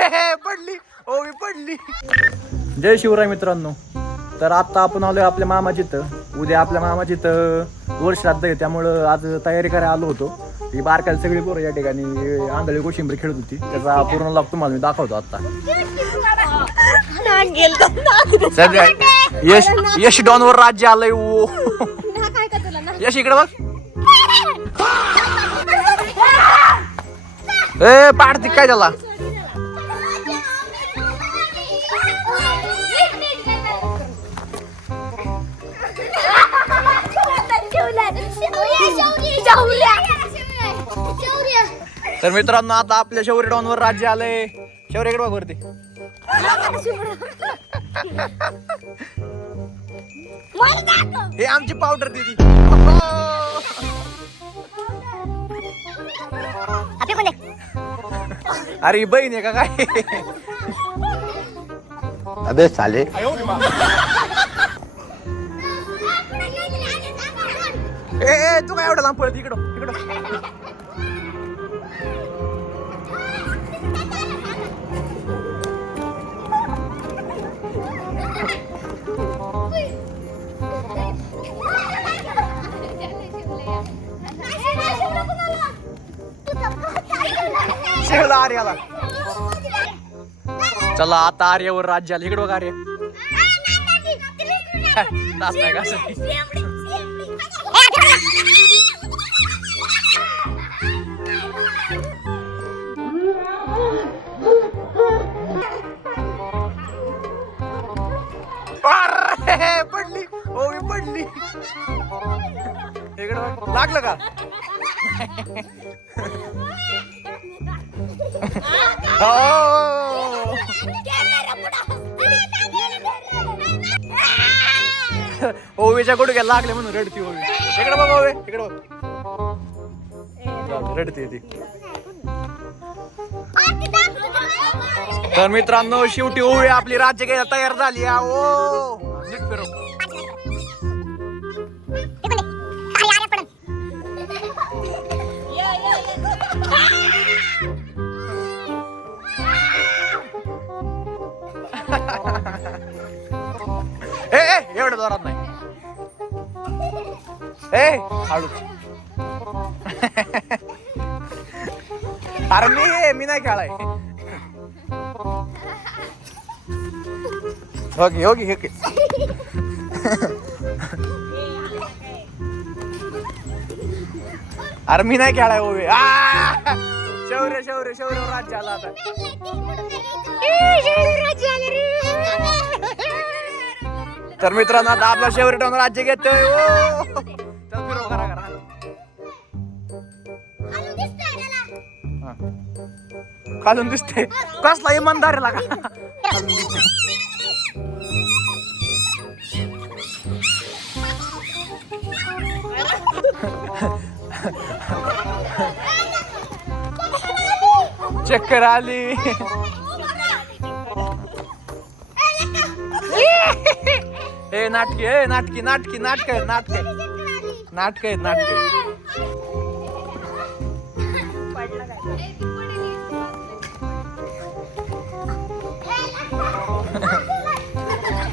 अरे पडली ओवी पडली. जय शिवराय मित्रांनो. तर आता आपण आलोय आपल्या मामाच्या इथं. उद्या आपल्या मामाच्या इथं वर्षश्राद्ध आहे, त्यामुळं आज तयारी करायला आलो होतो. ही बारकायला सगळी पोरं या ठिकाणी आंधळी कोशिंबरी खेळत होती. त्याचा पूर्ण लाभ तुम्हाला मी दाखवतो आता. सध्या यश डॉनवर राज्य आलंय. ओ यश इकडे बघ. ए पाडती काय त्याला. तर मित्रांनो आता आपल्या शौर्य डॉनवर राज्य आलंय. शौर्य इकडे बघ वरती. हे आमची पावडर दिदी. अरे ही बहीण आहे का काय. अबे साले. ए तू काय एवढं लांब पळत. इकडं इकडं. शेवला आर्याला. चला आता आर्यावर राज्य आलं. इकडं बघ आर्य. तास नाही का पडली ओवी पडली. इकडं लागलं का. ओवीच्या गुडघ्याला लागले म्हणून रडती ओवी. इकडे बघ ओवी. इकडे बघ. रडते ती. तर मित्रांनो शेवटी ओवी आपली राज्य घ्यायला तयार झाली. ओ नीट फिरव. एवढं जोरात नाही. ए हळू. अरे मी नाही खेळाय. Okay okay okay. अरे मी नाही खेळाय ओवे. शौर्य शौर्य शौर्य राज्य आला आता. तर मित्रांनो आता आपला शौर्य टाऊन राज्य घेतोय. फिरव करा करा. खालून दिसते. कसला इमानदार लागा. चक्कर आली. ए नाटकी. ए नाटकी नाटकी नाटक नाटक नाटक नाटक.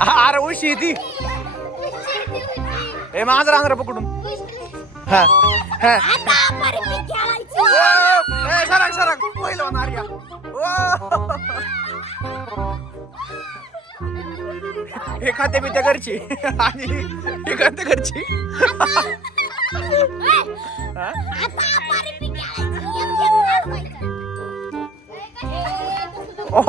अरे उशी ती. ए माझं रांगरा पकडून. हा हा सरक सरक. पहिलं होणार या. हे खाते पित्या घरची आणि हे खाते घरची. ओ